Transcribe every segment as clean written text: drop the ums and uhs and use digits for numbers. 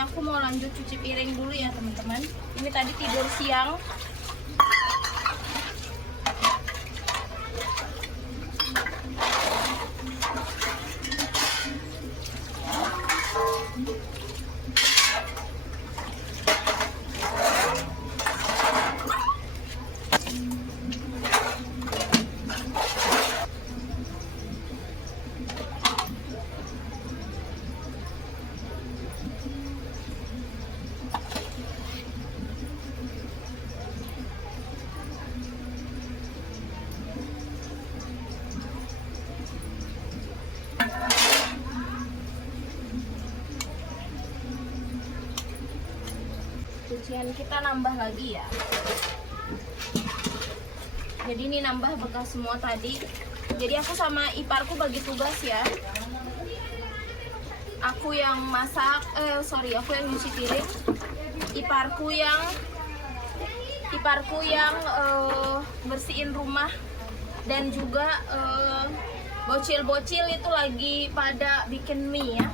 Aku mau lanjut cuci piring dulu ya teman-teman. Ini tadi tidur siang. Cucian kita nambah lagi ya. Jadi ini nambah bekas semua tadi. Jadi aku sama iparku bagi tugas ya. Aku yang masak, aku yang nyuci piring. Iparku yang bersihin rumah. Dan juga bocil-bocil itu lagi pada bikin mie ya.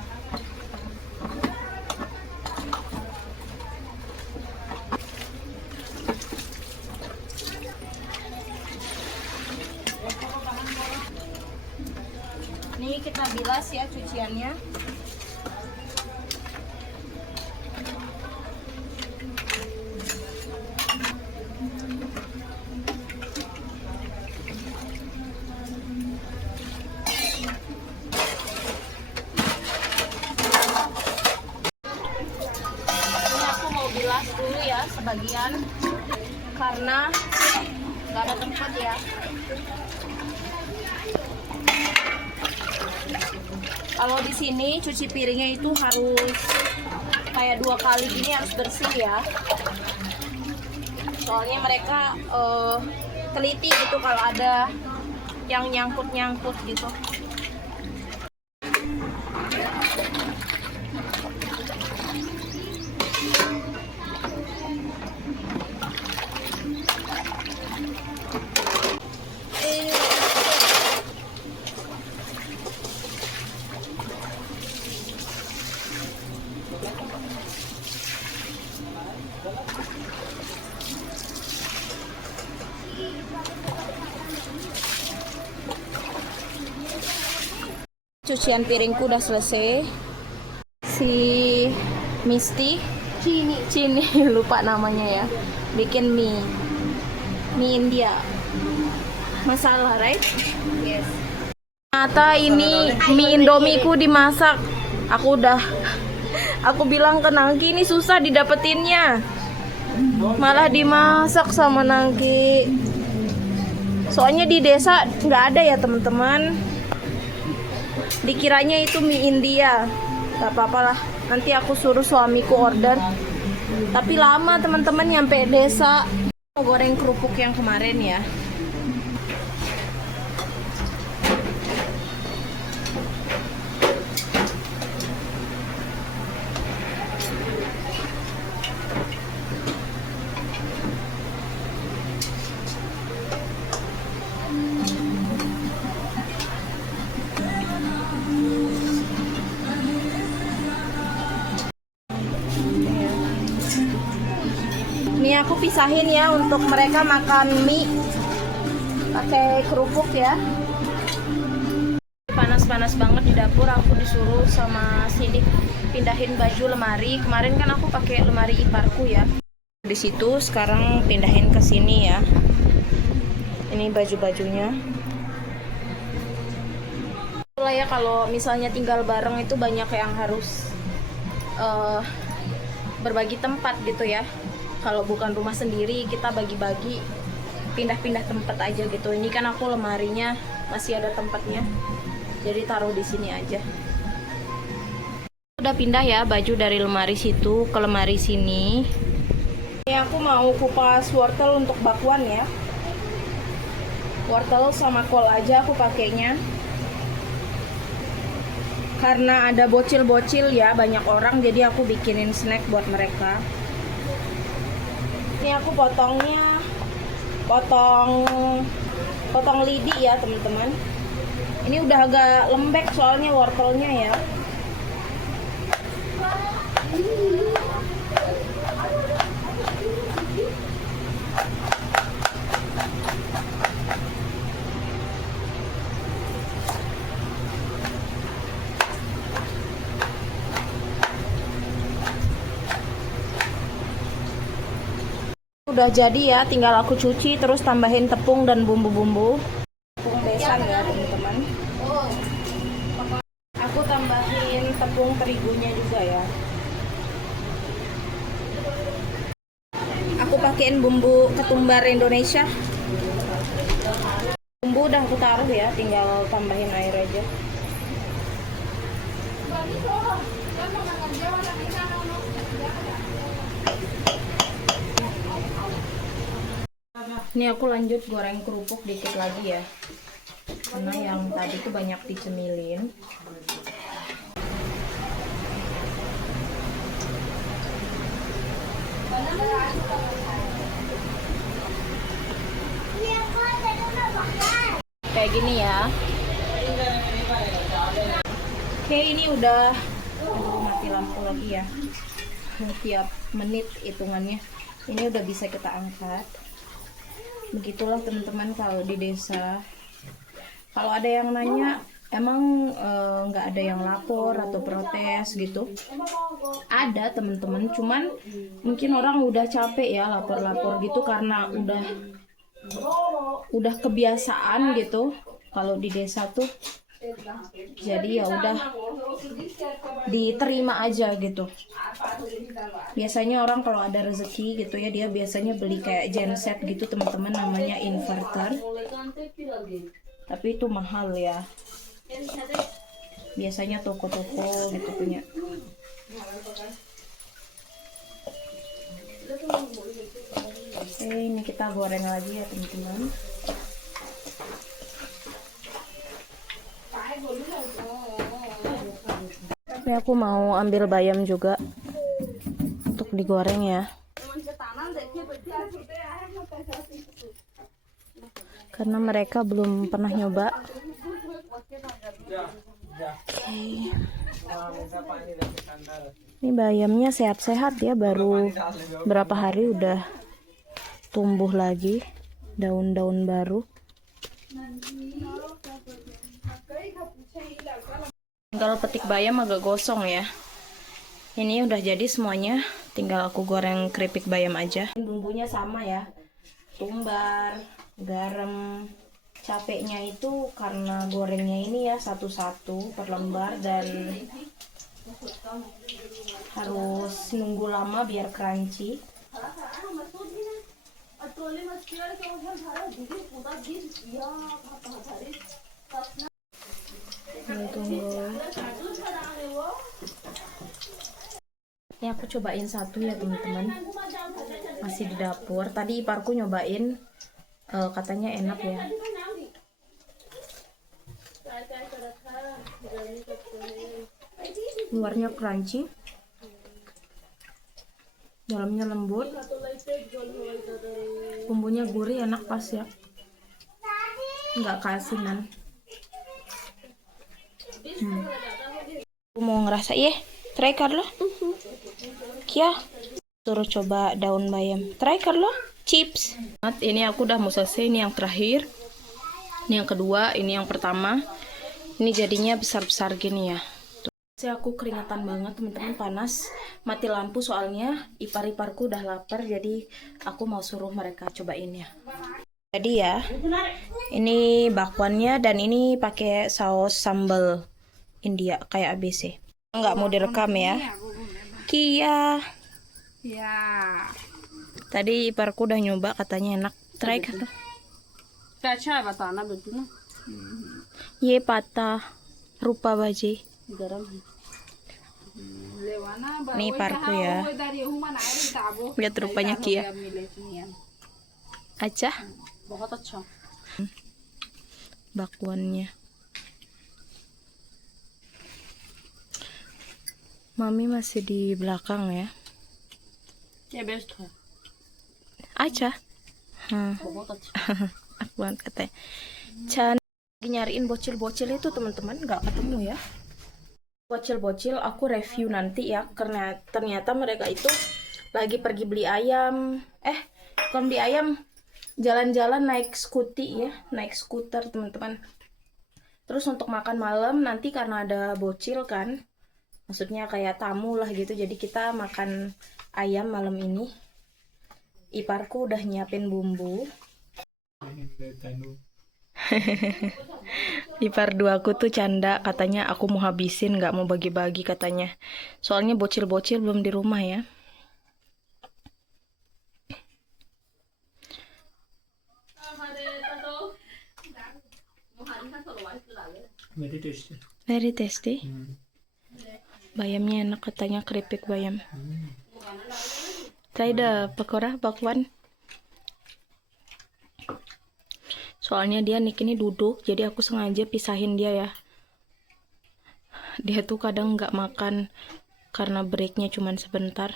Ini kita bilas ya cuciannya. Ini aku mau bilas dulu ya sebagian karena nggak ada tempat ya. Kalau di sini cuci piringnya itu harus kayak 2 kali gini, harus bersih ya. Soalnya mereka teliti gitu kalau ada yang nyangkut-nyangkut gitu. Cucian piringku udah selesai. Si Misty Cini lupa namanya ya, bikin mie India masala, right? Yes. Ternyata ini mie Indomie ku dimasak. Aku bilang ke Nangki ini susah didapetinnya, malah dimasak sama Nangki. Soalnya di desa nggak ada ya teman-teman. Dikiranya itu mie India. Gak apa-apa lah, nanti aku suruh suamiku order. Tapi lama teman-teman nyampe desa. Mau goreng kerupuk yang kemarin ya. Ini aku pisahin ya untuk mereka makan mie pakai kerupuk ya. Panas-panas banget di dapur, aku disuruh sama Sidik pindahin baju lemari. Kemarin kan aku pakai lemari iparku ya. Di situ sekarang pindahin ke sini ya. Ini baju-bajunya. Itulah ya, kalau misalnya tinggal bareng itu banyak yang harus berbagi tempat gitu ya. Kalau bukan rumah sendiri kita bagi-bagi, pindah-pindah tempat aja gitu. Ini kan aku lemarinya masih ada tempatnya, jadi taruh di sini aja. Udah pindah ya baju dari lemari situ ke lemari sini. Ini aku mau kupas wortel untuk bakwan ya. Wortel sama kol aja aku pakainya. Karena ada bocil-bocil ya, banyak orang, jadi aku bikinin snack buat mereka. Ini aku potongnya potong lidi ya teman-teman. Ini udah agak lembek soalnya wortelnya ya. Udah jadi ya, tinggal aku cuci terus tambahin tepung dan bumbu-bumbu. Tepung besan ya teman-teman. Aku tambahin tepung terigunya juga ya. Aku pakein bumbu ketumbar Indonesia. Bumbu udah aku taruh ya, tinggal tambahin air aja. Ini aku lanjut goreng kerupuk dikit lagi ya, karena yang tadi tuh banyak dicemilin. Kayak gini ya. Oke, ini udah. Aduh, mati lampu lagi ya. Tiap menit hitungannya. Ini udah bisa kita angkat. Begitulah teman-teman kalau di desa. Kalau ada yang nanya, emang nggak ada yang lapor atau protes gitu? Ada teman-teman, cuman mungkin orang udah capek ya lapor-lapor gitu karena udah kebiasaan gitu kalau di desa tuh. Jadi ya udah diterima aja gitu. Biasanya orang kalau ada rezeki gitu ya, dia biasanya beli kayak genset gitu teman-teman, namanya inverter. Tapi itu mahal ya. Biasanya toko-toko gitu punya. Oke, ini kita goreng lagi ya teman-teman. Ini aku mau ambil bayam juga untuk digoreng ya, karena mereka belum pernah nyoba. Oke. Ini bayamnya sehat-sehat ya, baru berapa hari udah tumbuh lagi daun-daun baru. Tinggal petik bayam agak gosong ya. Ini udah jadi semuanya, tinggal aku goreng keripik bayam aja. Bumbunya sama ya, tumbar, garam. Capeknya itu karena gorengnya ini ya satu-satu per lembar dan harus nunggu lama biar crunchy. Tunggu. Ini aku cobain satu ya teman-teman. Masih di dapur. Tadi iparku nyobain, katanya enak ya. Luarnya crunchy, dalamnya lembut, bumbunya gurih, enak pas ya, nggak keasinan. Aku mau ngerasa ya, try Carlo. Kia, suruh coba daun bayam. Try Carlo, chips. Ini aku udah mau selesai, ini yang terakhir. Ini yang kedua, ini yang pertama. Ini jadinya besar-besar gini ya. Aku keringatan banget teman-teman, panas. Mati lampu soalnya ipar-iparku udah lapar, jadi aku mau suruh mereka cobain ya. Jadi ya, ini bakwannya dan ini pakai saus sambal India kayak ABC. Nggak mau direkam ya. Kia. Ya. Tadi iparku udah nyoba, katanya enak. Try kan? Kaca batana betul. Ye patah rupa baji. Nih parku ya. Lihat rupanya Kia. Acah. Bakwannya. Mami masih di belakang ya. Acah. Aku katanya. Chan nyariin bocil-bocil itu teman-teman, nggak ketemu ya. Bocil-bocil aku review nanti ya, karena ternyata mereka itu lagi pergi beli ayam. Bukan beli ayam, jalan-jalan naik skuter teman-teman. Terus untuk makan malam nanti karena ada bocil kan, maksudnya kayak tamu lah gitu, jadi kita makan ayam malam ini. Iparku udah nyiapin bumbu. Ipar 2 aku tuh canda, katanya aku mau habisin, nggak mau bagi-bagi katanya. Soalnya bocil-bocil belum di rumah ya. Very tasty. Very tasty. Bayamnya enak katanya, keripik bayam. Try the pakora, bakwan. Soalnya dia Nick ini duduk, jadi aku sengaja pisahin dia ya. Dia tuh kadang nggak makan karena breaknya cuman sebentar.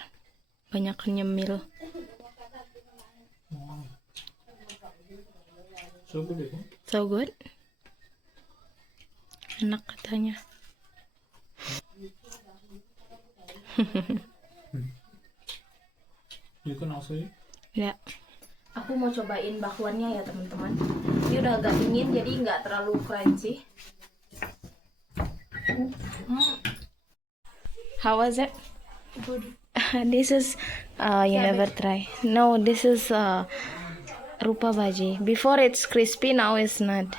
Banyak nyemil. So good, eh? So good. Enak katanya. You can also eat. Ya. Aku mau cobain bakwannya ya teman-teman. Ini udah agak dingin jadi nggak terlalu crunchy. How was it? Good. This is you never try. No, this is rupa bhaji. Before it's crispy, now it's not.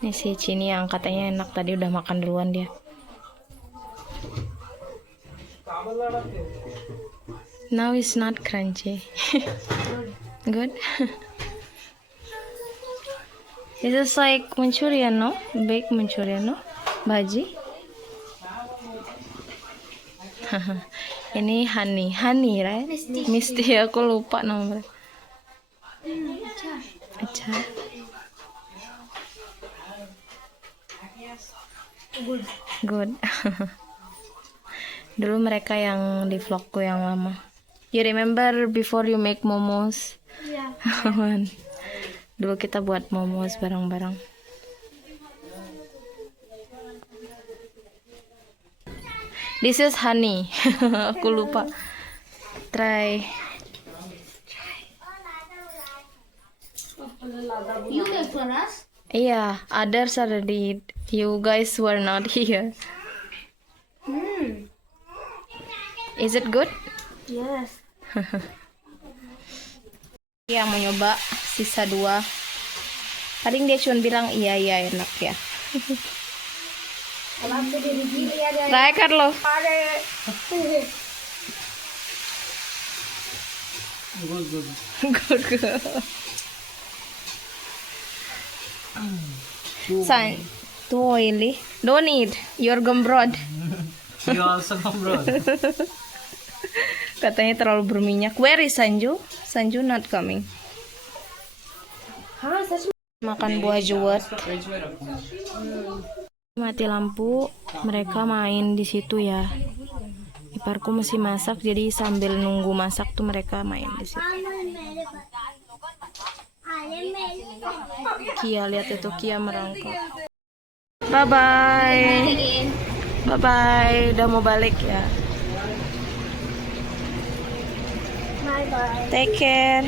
Ini si Cini yang katanya enak, tadi udah makan duluan dia. Now it's not crunchy. Good. This is like Manchurian, no? Baked Manchurian, no? Bhaji. Ini honey, right? Misty, aku lupa nomor. Acha. Good. Dulu mereka yang di vlogku yang lama. You remember before you make momos? Yeah. Dulu kita buat momos bareng-bareng. This is honey. Aku lupa. Try. You make for us? Yeah, others already. You guys were not here. Is it good? Yes. Yang mau nyoba sisa 2. Paling dia cuma bilang iya enak ya. Try kan lo. Good. Good. San, too oily. Don't eat. You're gumbrod. You also come, bro. Katanya terlalu berminyak. Where is Sanju? Sanju not coming. Makan buah juwet. Mati lampu, mereka main di situ ya. Iparku masih masak, jadi sambil nunggu masak tuh mereka main di situ. Kia, lihat itu Kia merangkak. Bye bye, udah mau balik ya. Bye. Take care.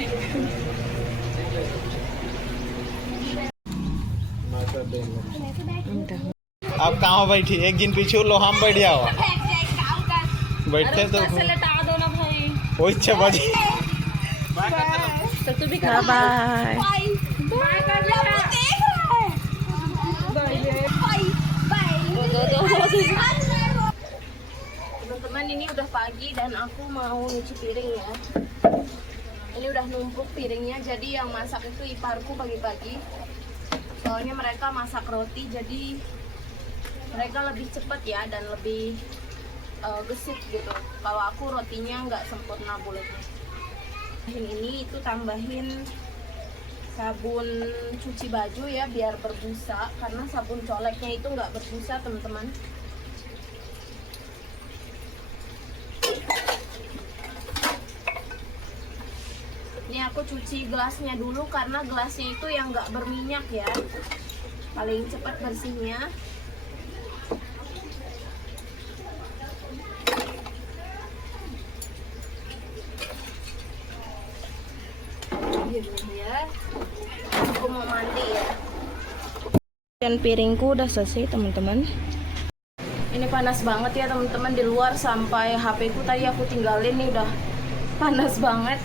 आप कहाँ बैठी? एक दिन पीछे लो, हम बैठ जाओ। बैठते तो लटा दो ना भाई। वो इच्छा बाजी। तो तू भी Bye bye. बाय कर ले। Teman-teman, ini udah pagi dan aku mau nyuci piring ya. Ini udah numpuk piringnya, jadi yang masak itu iparku pagi-pagi. Soalnya mereka masak roti, jadi mereka lebih cepat ya dan lebih gesit gitu. Kalau aku rotinya nggak sempurna bulatnya. Ini itu tambahin sabun cuci baju ya biar berbusa, karena sabun coleknya itu nggak berbusa teman-teman. Ini aku cuci gelasnya dulu karena gelasnya itu yang nggak berminyak ya, paling cepat bersihnya. Ya, aku mau mandi ya. Dan piringku udah selesai teman-teman. Ini panas banget ya teman-teman di luar, sampai HP ku tadi aku tinggalin nih udah panas banget.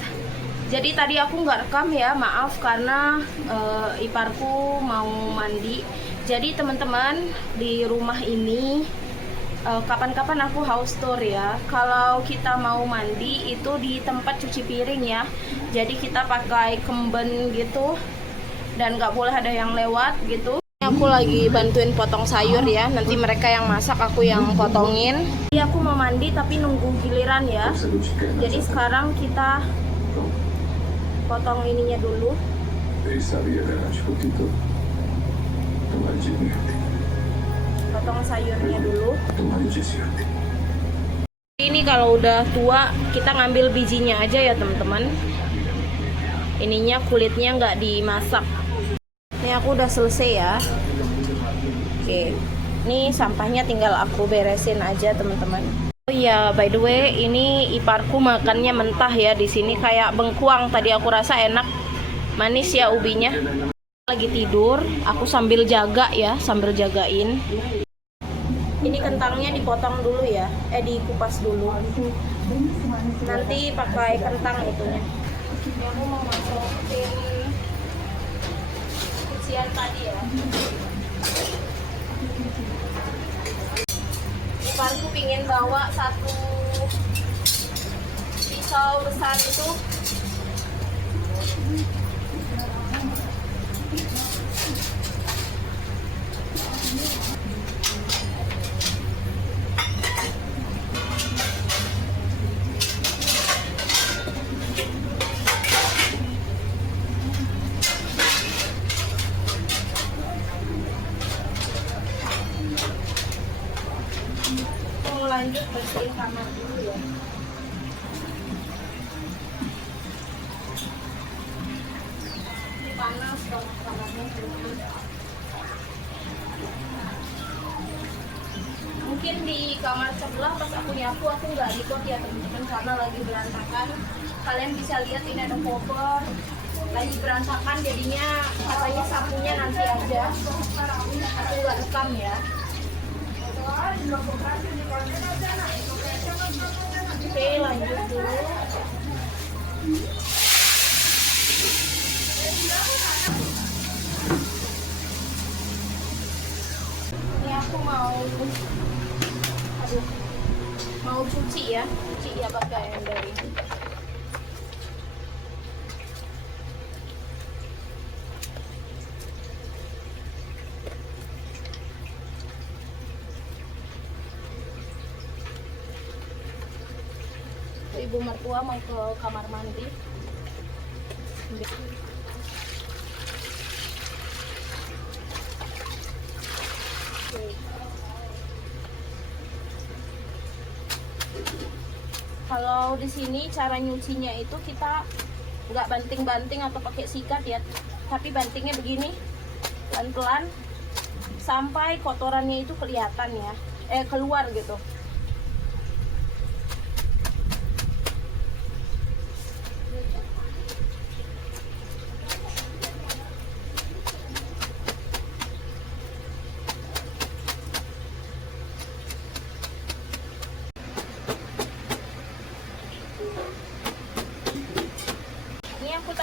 Jadi tadi aku nggak rekam ya, maaf karena iparku mau mandi. Jadi teman-teman di rumah ini kapan-kapan aku house tour ya. Kalau kita mau mandi itu di tempat cuci piring ya. Jadi kita pakai kemben gitu dan nggak boleh ada yang lewat gitu. Aku lagi bantuin potong sayur ya. Nanti mereka yang masak, aku yang potongin. Jadi aku mau mandi tapi nunggu giliran ya. Jadi sekarang kita potong ininya dulu. Potong sayurnya dulu. Ini kalau udah tua kita ngambil bijinya aja ya teman-teman. Ininya kulitnya nggak dimasak. Ini aku udah selesai ya. Oke, ini sampahnya tinggal aku beresin aja teman-teman. Oh iya, by the way, ini iparku makannya mentah ya di sini kayak bengkuang. Tadi aku rasa enak, manis ya ubinya. Lagi tidur, aku sambil jaga ya, sambil jagain. Ini kentangnya dipotong dulu ya, dikupas dulu. Nanti pakai kentang itunya. Aku mau masukin cucian tadi ya. Iparku pingin bawa satu pisau besar itu. Lanjut bersihin kamar dulu ya. Panas banget kamarnya. Mungkin di kamar sebelah pas aku nyapu aku nggak record ya teman-teman karena lagi berantakan. Kalian bisa lihat ini ada koper lagi berantakan, jadinya katanya sapunya nanti aja. Aku nggak rekam ya. Oke, lanjut dulu. Ini aku mau cuci ya pakai ember ini. Ibu mertua mau ke kamar mandi. Kalau di sini cara nyucinya itu kita nggak banting-banting atau pakai sikat ya, tapi bantingnya begini pelan-pelan sampai kotorannya itu kelihatan ya, keluar gitu.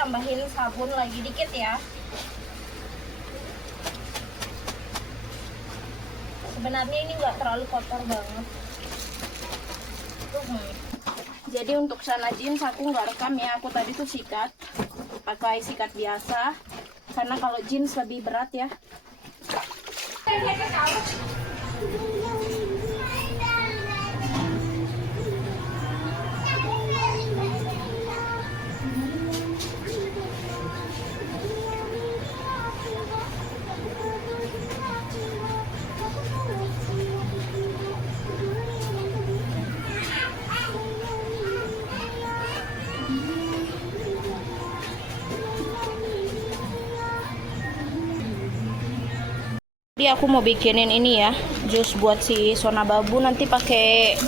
Tambahin sabun lagi dikit ya. Sebenarnya ini nggak terlalu kotor banget. Jadi untuk sana jeans aku nggak rekam ya. Aku tadi tuh sikat, pakai sikat biasa. Karena kalau jeans lebih berat ya. Jadi aku mau bikinin ini ya, jus buat si Sona Babu, nanti pakai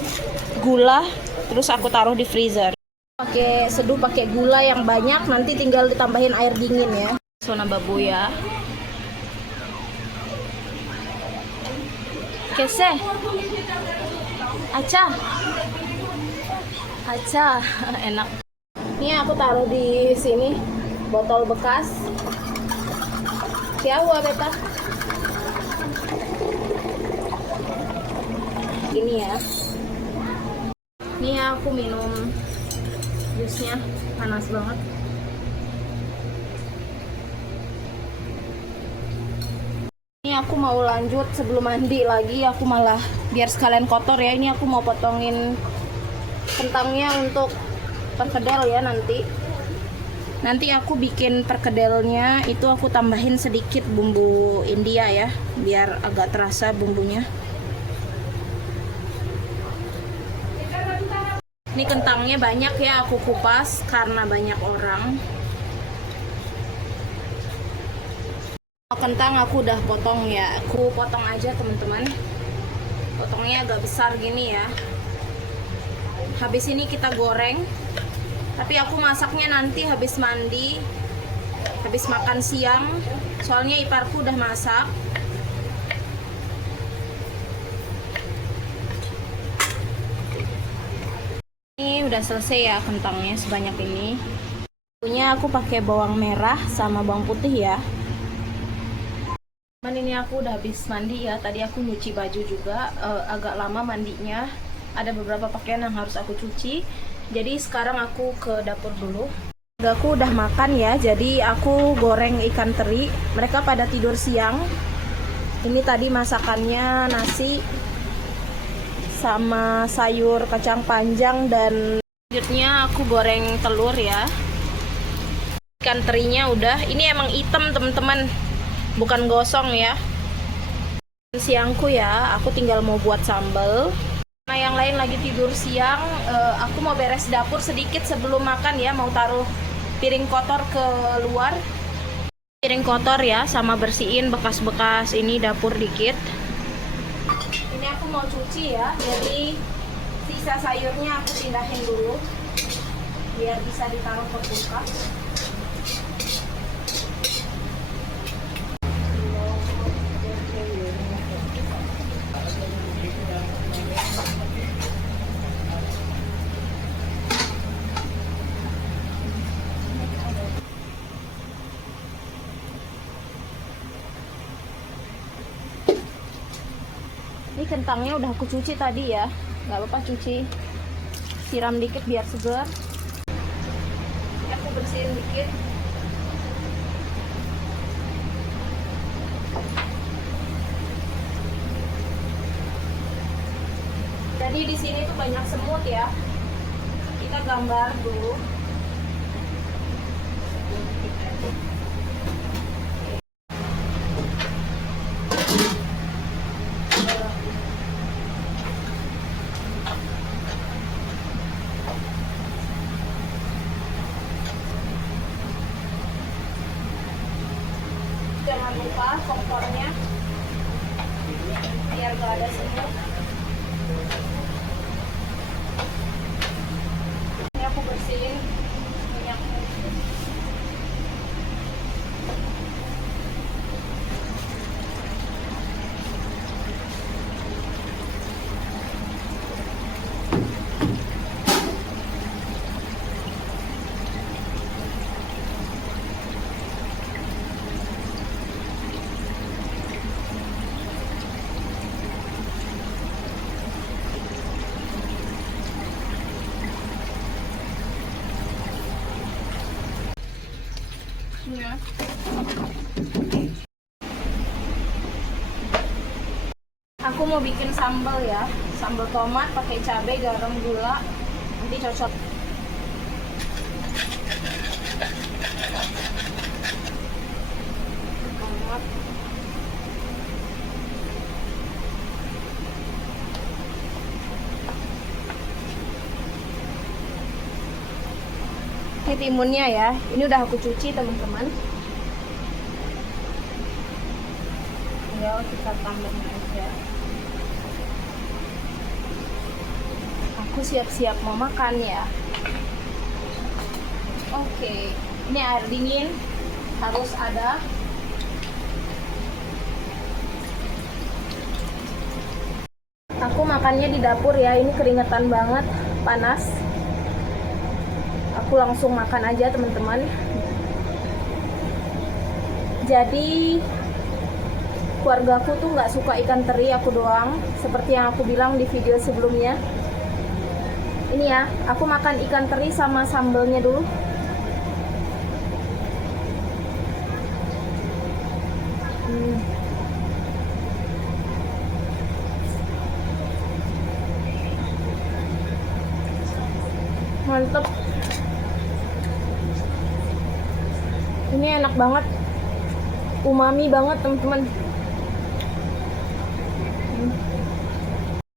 gula, terus aku taruh di freezer. Pakai seduh pakai gula yang banyak, nanti tinggal ditambahin air dingin ya. Sona Babu ya. Kese. Aca. Enak. Ini aku taruh di sini botol bekas. Siapa beta? Ini ya. Ini aku minum jusnya, panas banget. Ini aku mau lanjut sebelum mandi lagi, aku malah biar sekalian kotor ya. Ini aku mau potongin kentangnya untuk perkedel ya nanti. Nanti aku bikin perkedelnya itu aku tambahin sedikit bumbu India ya, biar agak terasa bumbunya. Ini kentangnya banyak ya, aku kupas karena banyak orang. Kentang aku udah potong ya, aku potong aja teman-teman. Potongnya agak besar gini ya. Habis ini kita goreng. Tapi aku masaknya nanti habis mandi, habis makan siang. Soalnya iparku udah masak. Ini udah selesai ya kentangnya sebanyak ini. Punya aku pakai bawang merah sama bawang putih ya. Ini aku udah habis mandi ya. Tadi aku nyuci baju juga, agak lama mandinya. Ada beberapa pakaian yang harus aku cuci. Jadi sekarang aku ke dapur dulu. Aku udah makan ya. Jadi aku goreng ikan teri. Mereka pada tidur siang. Ini tadi masakannya nasi sama sayur kacang panjang, dan selanjutnya aku goreng telur ya. Ikan terinya udah, ini emang hitam teman-teman, bukan gosong ya. Siangku ya, aku tinggal mau buat sambal. Nah yang lain lagi tidur siang, aku mau beres dapur sedikit sebelum makan ya, mau taruh piring kotor ke luar. Piring kotor ya, sama bersihin bekas-bekas ini dapur dikit. Ini aku mau cuci ya, jadi sisa sayurnya aku pindahin dulu biar bisa ditaruh ke kulkas. Ini kentangnya udah aku cuci tadi ya, nggak apa-apa cuci, siram dikit biar segar. Ini aku bersihin dikit. Jadi di sini tuh banyak semut ya, kita gambar dulu. Jangan lupa kompornya biar gak ada semut. Ini aku bersihin minyaknya. Ya. Aku mau bikin sambal ya, sambal tomat pakai cabai, garam, gula, nanti cocok. Tomat. Ini timunnya ya, ini udah aku cuci teman-teman. Tinggal kita tambahin aja. Aku siap-siap mau makan ya. Oke, ini air dingin harus ada. Aku makannya di dapur ya, ini keringetan banget, panas. Aku langsung makan aja teman-teman. Jadi keluargaku tuh nggak suka ikan teri, aku doang. Seperti yang aku bilang di video sebelumnya. Ini ya, aku makan ikan teri sama sambelnya dulu. Mantep. Ini enak banget, umami banget teman-teman.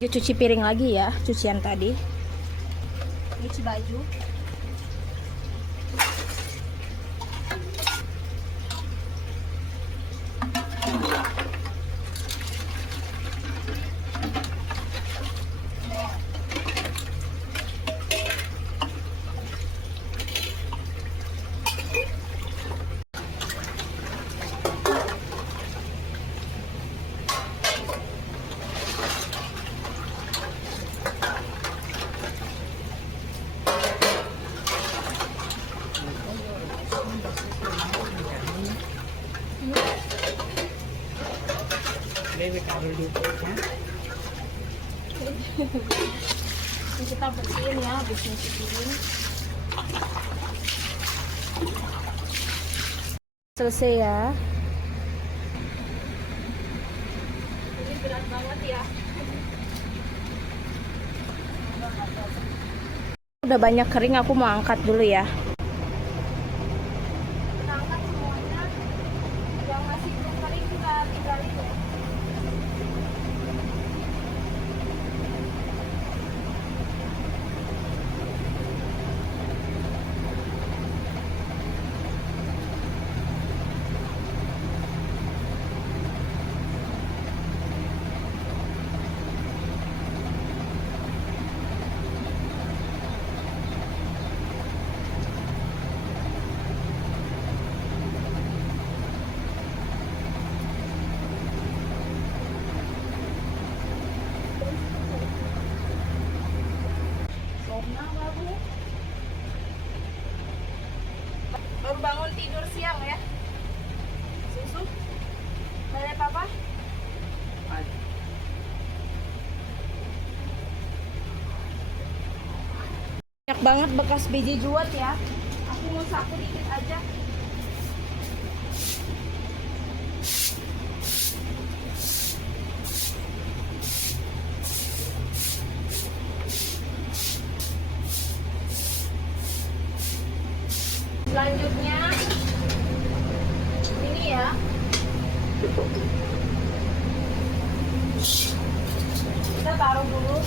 Cuci piring lagi ya, cucian tadi. Cuci baju. Ini kita bersihin ya, habis nyuci piring. Selesai ya. Ini berat banget ya. Udah banyak kering, aku mau angkat dulu ya. Angkat semuanya. Yang masih belum kering kita tinggalin ya. Baru bangun tidur siang ya. Susu dari papa. Banyak banget bekas biji juwet ya. Aku mau sapu dikit aja. Selanjutnya ini ya, kita taruh dulu.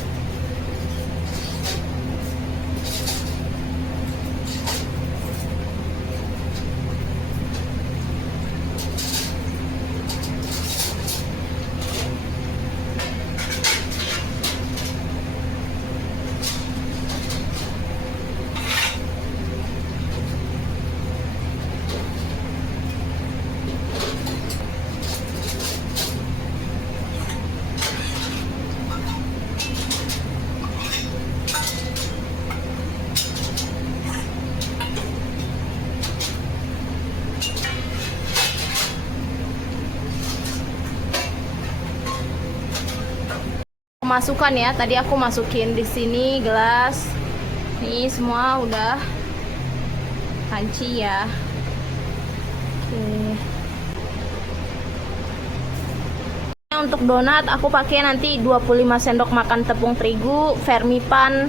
Masukkan ya, tadi aku masukin di sini gelas. Nih semua udah panci ya. Oke. Untuk donat aku pakai nanti 25 sendok makan tepung terigu, vermipan,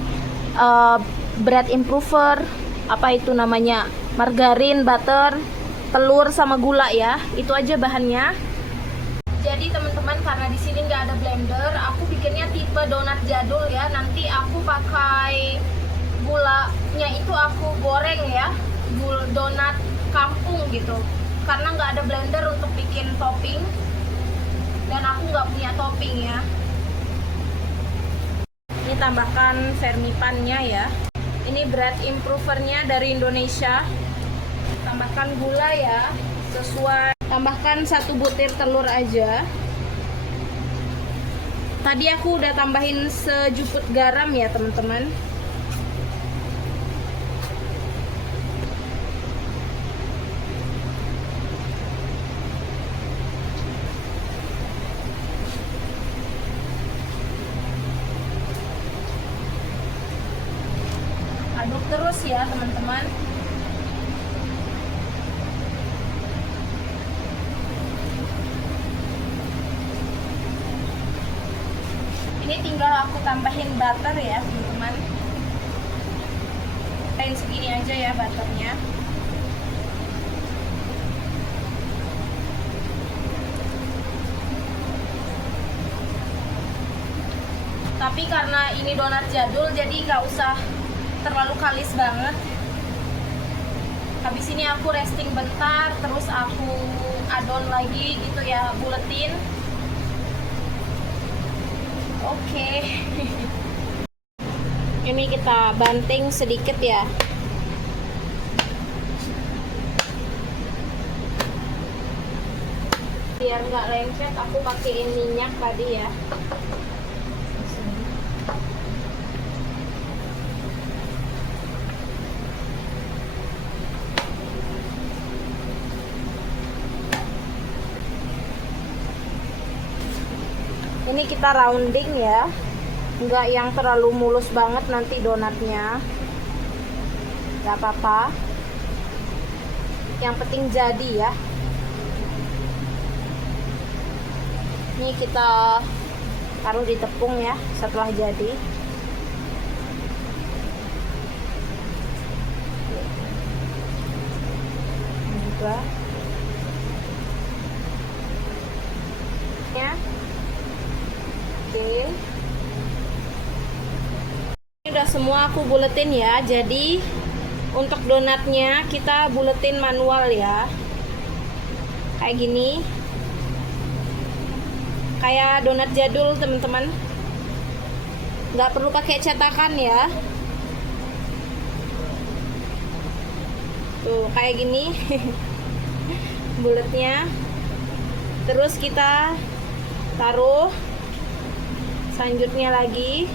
bread improver, apa itu namanya, margarin, butter, telur sama gula ya. Itu aja bahannya. Jadi teman-teman, karena di sini nggak ada blender, aku bikinnya tipe donat jadul ya. Nanti aku pakai gulanya itu aku goreng ya, donat kampung gitu. Karena nggak ada blender untuk bikin topping, dan aku nggak punya topping ya. Ini tambahkan vermipannya ya. Ini bread improvernya dari Indonesia. Tambahkan gula ya, sesuai. Tambahkan 1 butir telur aja. Tadi aku udah tambahin sejuput garam ya teman-teman. aduk terus ya teman-teman. Ini tinggal aku tambahin butter ya teman-teman. Tambahin segini aja ya butternya. Tapi karena ini donat jadul jadi nggak usah terlalu kalis banget. Habis ini aku resting bentar, terus aku adon lagi gitu ya, buletin. Oke. Ini kita banting sedikit ya. Biar nggak lengket, aku pakein minyak tadi ya. Ini kita rounding ya, nggak yang terlalu mulus banget nanti donatnya, nggak apa-apa, yang penting jadi ya. Ini kita taruh di tepung ya setelah jadi. Ini juga ya. Oke. Ini udah semua aku buletin ya. Jadi untuk donatnya kita buletin manual ya. Kayak gini. Kayak donat jadul teman-teman. Nggak perlu pakai cetakan ya. Tuh kayak gini. Buletnya. Terus kita taruh selanjutnya lagi.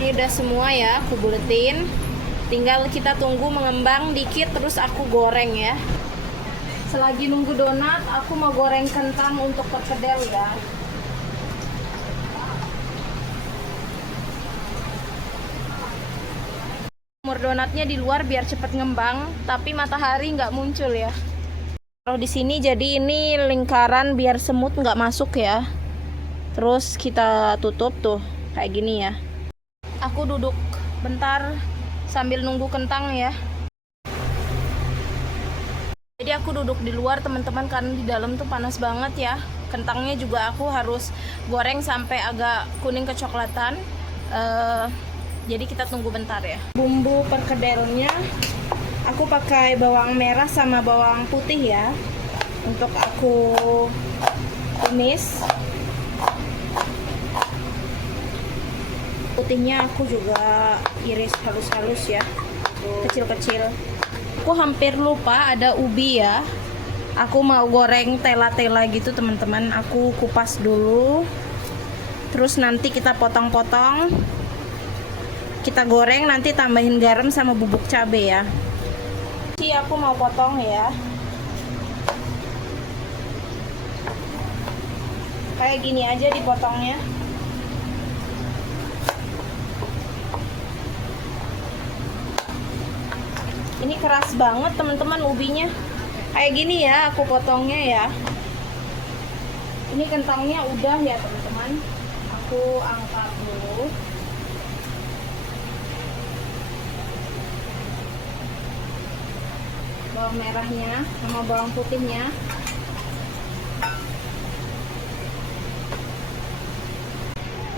Ini udah semua ya aku buletin, tinggal kita tunggu mengembang dikit terus aku goreng ya. Selagi nunggu donat aku mau goreng kentang untuk perkedel ya. Umur donatnya di luar biar cepet ngembang, tapi matahari nggak muncul ya. Kalau di sini jadi ini lingkaran biar semut nggak masuk ya. Terus kita tutup tuh kayak gini ya. Aku duduk bentar sambil nunggu kentang ya. Jadi aku duduk di luar teman-teman karena di dalam tuh panas banget ya. Kentangnya juga aku harus goreng sampai agak kuning kecoklatan. Jadi kita tunggu bentar ya. Bumbu perkedelnya aku pakai bawang merah sama bawang putih ya. Untuk aku tumis. Putihnya aku juga iris halus-halus ya, kecil-kecil. Aku hampir lupa ada ubi ya. Aku mau goreng tela-tela gitu teman-teman. Aku kupas dulu. Terus nanti kita potong-potong. Kita goreng, nanti tambahin garam sama bubuk cabai ya. Ini aku mau potong ya. Kayak gini aja dipotongnya. Ini keras banget teman-teman ubinya. Kayak gini ya aku potongnya ya. Ini kentangnya udah ya teman-teman. Aku angkat dulu. Bawang merahnya sama bawang putihnya.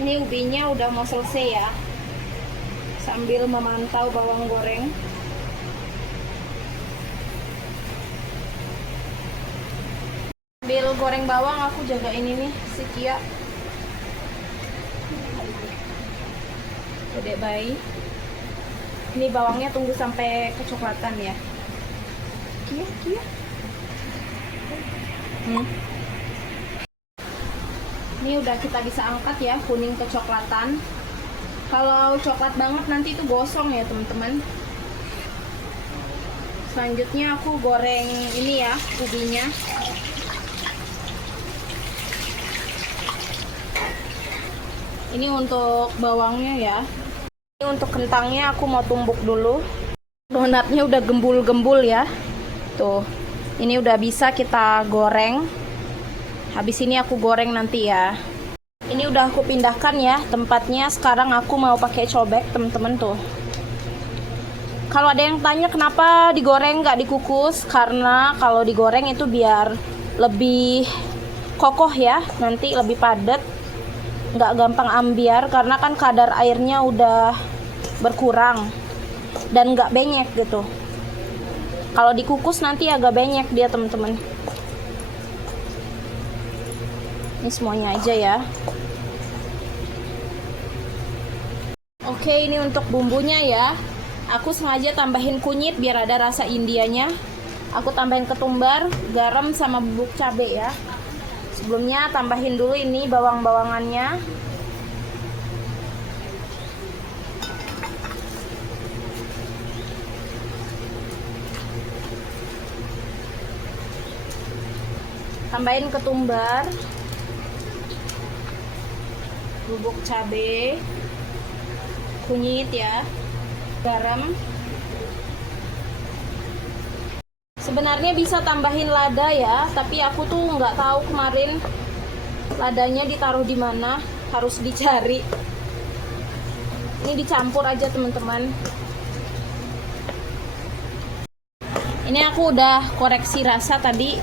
Ini ubinya udah mau selesai ya. Sambil memantau bawang goreng. Sambil goreng bawang aku jaga ini nih si Kia. Dedek bayi. Ini bawangnya tunggu sampai kecoklatan ya. Kia. Ini udah kita bisa angkat ya, kuning kecoklatan. Kalau coklat banget nanti itu gosong ya teman-teman. Selanjutnya aku goreng ini ya, ubinya. Ini untuk bawangnya ya. Ini untuk kentangnya aku mau tumbuk dulu. Donatnya udah gembul-gembul ya. Tuh. Ini udah bisa kita goreng. Habis ini aku goreng nanti ya. Ini udah aku pindahkan ya tempatnya. Sekarang aku mau pakai cobek, teman-teman tuh. Kalau ada yang tanya kenapa digoreng nggak dikukus, karena kalau digoreng itu biar lebih kokoh ya, nanti lebih padat, nggak gampang ambiar karena kan kadar airnya udah berkurang dan nggak benyek gitu. Kalau dikukus nanti agak benyek dia teman-teman. Ini semuanya aja ya. Oke, ini untuk bumbunya ya. Aku sengaja tambahin kunyit biar ada rasa Indianya. Aku tambahin ketumbar, garam sama bubuk cabai ya. Sebelumnya tambahin dulu ini bawang-bawangannya. Tambahin ketumbar, bubuk cabai, kunyit ya, garam. Sebenarnya bisa tambahin lada ya, tapi aku tuh nggak tahu kemarin ladanya ditaruh di mana, harus dicari. Ini dicampur aja teman-teman. Ini aku udah koreksi rasa tadi,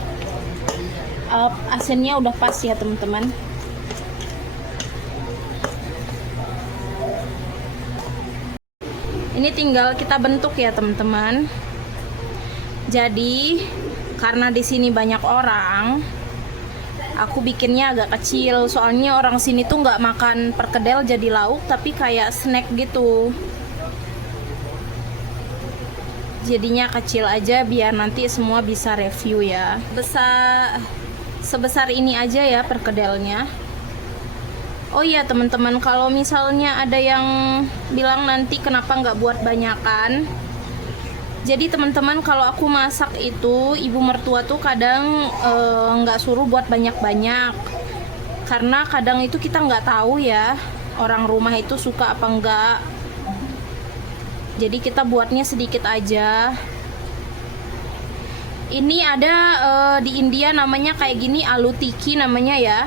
asinnya udah pas ya teman-teman. Ini tinggal kita bentuk ya teman-teman. Jadi karena di sini banyak orang, aku bikinnya agak kecil. Soalnya orang sini tuh nggak makan perkedel jadi lauk, tapi kayak snack gitu. Jadinya kecil aja biar nanti semua bisa review ya. Sebesar ini aja ya perkedelnya. Oh iya teman-teman, kalau misalnya ada yang bilang nanti kenapa nggak buat banyakan. Jadi teman-teman, kalau aku masak itu ibu mertua tuh kadang nggak suruh buat banyak-banyak. Karena kadang itu kita nggak tahu ya orang rumah itu suka apa enggak. Jadi kita buatnya sedikit aja. Ini ada di India namanya kayak gini, aloo tikki namanya ya.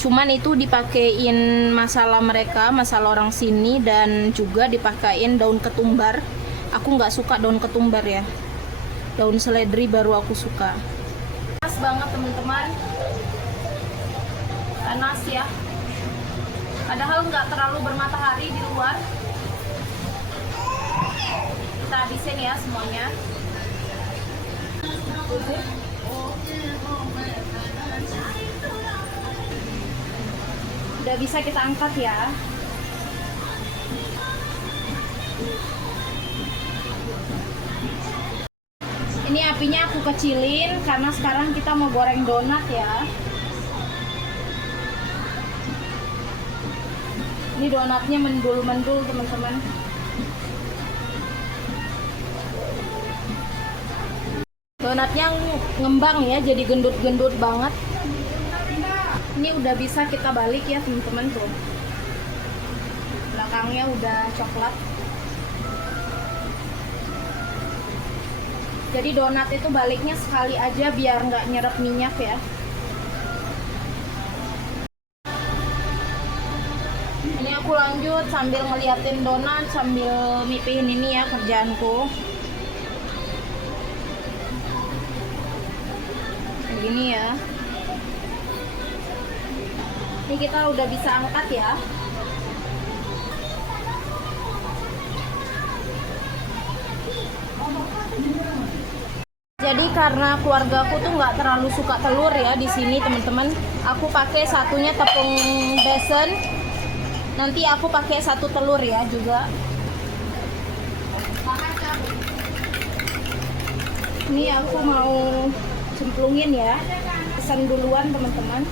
Cuman itu dipakein masalah mereka, masalah orang sini, dan juga dipakein daun ketumbar. Aku nggak suka daun ketumbar ya. Daun seledri baru aku suka. Panas banget teman-teman. Panas ya. Padahal nggak terlalu bermatahari di luar. Kita habisin ya semuanya. Udah bisa kita angkat ya. Ini apinya aku kecilin karena sekarang kita mau goreng donat ya. Ini donatnya mendul-mendul teman-teman. Donatnya ngembang ya, jadi gendut-gendut banget. Ini udah bisa kita balik ya teman-teman tuh. Belakangnya udah coklat. Jadi donat itu baliknya sekali aja biar nggak nyerap minyak ya. Ini aku lanjut sambil ngeliatin donat, sambil mipihin ini ya kerjaanku. Begini ya. Ini kita udah bisa angkat ya. Jadi karena keluargaku tuh nggak terlalu suka telur ya di sini teman-teman. Aku pakai satunya tepung besen. Nanti aku pakai satu telur ya juga. Ini aku mau cemplungin ya. Pesan duluan teman-teman.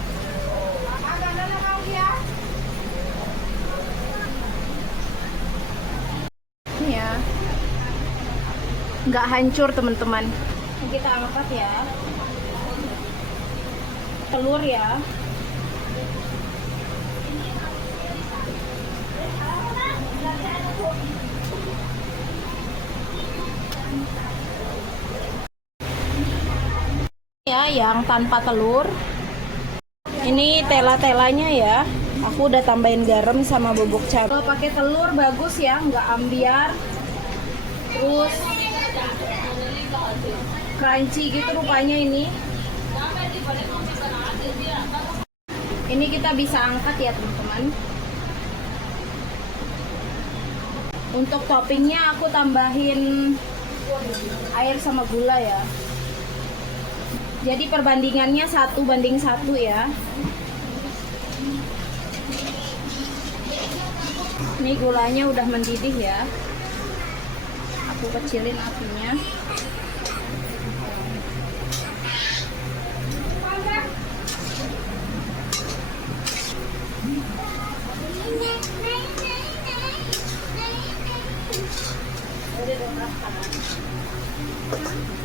Ini ya. Nggak hancur teman-teman. Kita angkat ya. Telur ya. yang tanpa telur. Ini tela-telanya ya. Aku udah tambahin garam sama bubuk cabai. Kalau pakai telur bagus ya, nggak ambiar. Terus crunchy gitu rupanya ini. Ini kita bisa angkat ya teman-teman. Untuk toppingnya aku tambahin air sama gula ya. Jadi perbandingannya 1:1 ya. Ini gulanya udah mendidih ya. Aku kecilin apinya.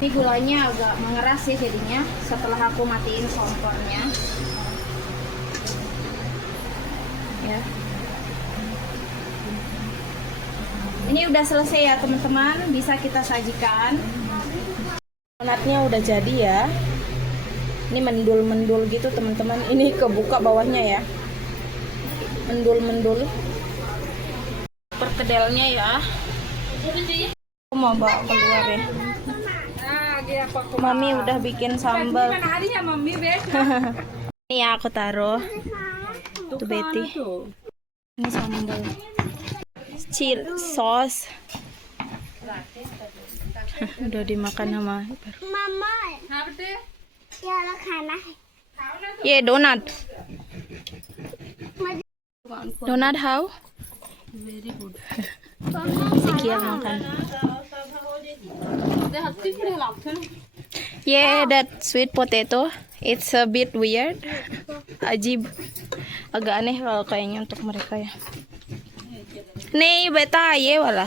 Ini gulanya agak mengeras ya jadinya setelah aku matiin kompornya. Ya. Ini udah selesai ya teman-teman, bisa kita sajikan. Donatnya udah jadi ya. Ini mendul-mendul gitu teman-teman. Ini kebuka bawahnya ya. Mendul-mendul. Perkedelnya ya. Aku mau bawa keluar ya. Mami udah bikin sambal. Ini ya aku taruh. Tuh Betty. Ini sambal. Chill sauce. Udah dimakan sama Mama. Ya lo खाना है. ये donut. Donut how? Sekian makan. Yeah, that sweet potato. It's a bit weird. Ajib. Agak aneh kalau kayaknya untuk mereka ya. Nih, beta ye wala.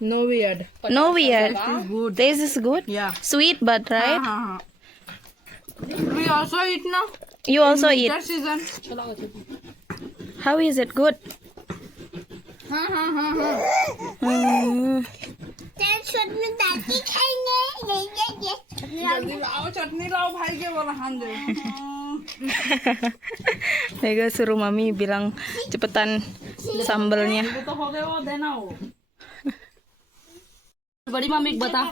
No weird. No weird. Good. This is good. Yeah. Sweet but right? We also eat now. You also eat. That season. How is it good? चटनी दादी खाएंगे जल्दी लाओ चटनी लाओ भाई के बोला हम दे. Mega suruh mami bilang cepetan sambalnya. तो हो गए वो देना वो. बड़ी मम्मी को बता.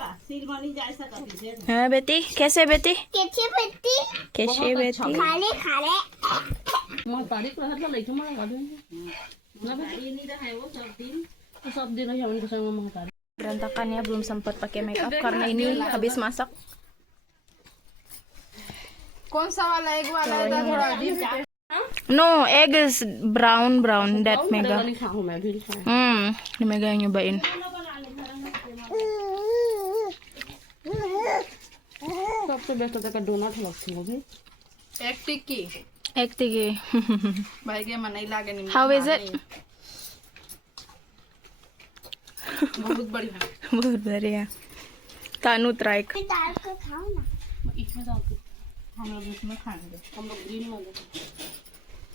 हाँ बेटी, कैसे बेटी? कैसे बत्ती कैसे बेटी? खाले खाले मैं तारीख पर हटला लेके मरा गाड़ी. ना भाई नहीं रहा है वो सब दिन है हमन को संग में तारीख. Berantakan ya, belum sempat pakai make up karena ini habis masak. कौन सा वाला एक वाला है थोड़ा deep. No, egg is brown that mega. नहीं खाऊं मैं भी खाऊं. Ini mega yang nyobain. सबसे बेस्ट होता है डोनट लगती है भाई. एक टिक्की Egg tige. भाई के मन नहीं लागे नहीं. How is it? बहुत बढ़िया. बहुत बढ़िया. तानू ट्राई. दाल को खाओ ना इसमें डाल के हम लोग इसमें खाएंगे. हम लोग ग्रीन वाले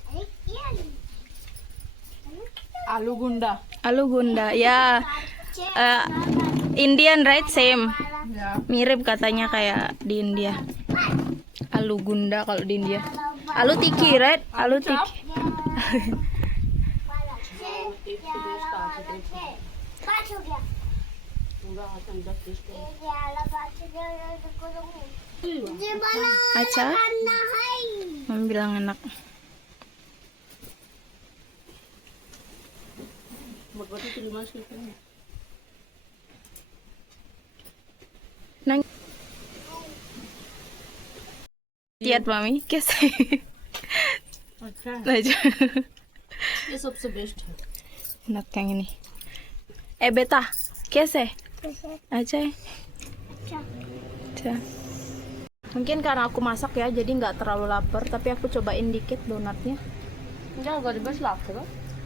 अरे क्या आलू गुंडा. Alu gunda. Ya, Indian right? Same. या Mirip katanya kayak di India. Alu gunda kalau di India. Alu tiki, right? Alu tiki. पाँच हो गया पूरा अंदर टेस्ट है. ये वाला पाँच हो गया ये वाला Acha, खाना है mami bilang enak. मगबती terima kasih. Nang. Lihat mami, कैसे? अच्छा Aja. ये सबसे बेस्ट है. Enak yang ini. Beta, कैसे? Aja. Aja. Mungkin karena aku masak ya, jadi nggak terlalu lapar. Tapi aku cobain dikit donatnya. क्या गरीब बस लाख है.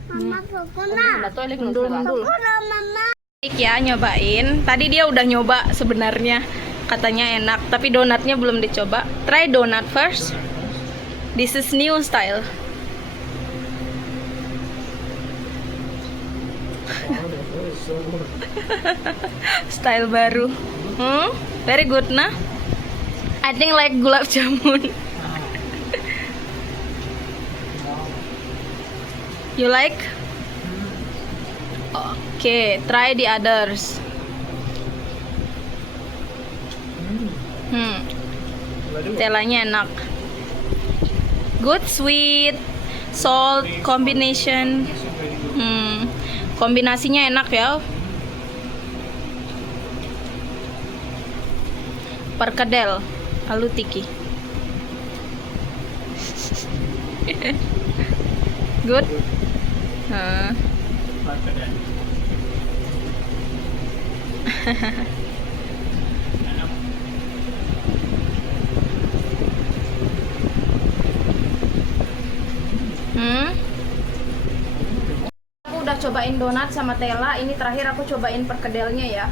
मम्मा भोगो ना तो लेकिन Mendul-mendul. मम्मा Baik ya, nyobain. Tadi dia udah nyoba sebenarnya. Katanya enak, tapi donatnya belum dicoba. Try donut first. This is new style. Style baru. Very good, nah? I think like gulab jamun. You like? Okay, try the others. Telanya enak. Good sweet, salt combination. Kombinasinya enak ya. Perkedel, alu tiki. Good. Aku udah cobain donat sama tela. Ini terakhir aku cobain perkedelnya ya.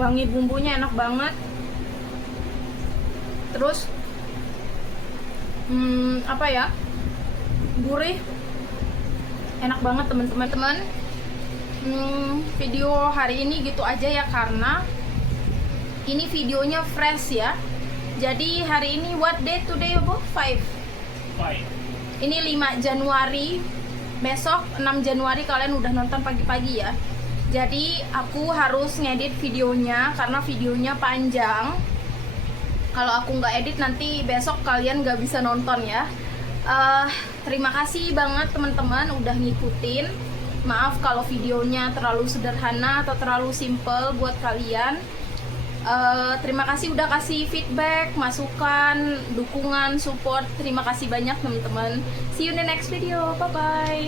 Wangi bumbunya enak banget. Terus apa ya, gurih, enak banget teman-teman. Video hari ini gitu aja ya, karena ini videonya fresh ya. Jadi hari ini what day today, Bu? 5. Ini 5 Januari. Besok 6 Januari kalian udah nonton pagi-pagi ya. Jadi aku harus ngedit videonya karena videonya panjang. Kalau aku nggak edit nanti besok kalian nggak bisa nonton ya. Terima kasih banget teman-teman udah ngikutin. Maaf kalau videonya terlalu sederhana atau terlalu simple buat kalian. Terima kasih udah kasih feedback, masukan, dukungan, support. Terima kasih banyak teman-teman. See you in the next video. Bye bye.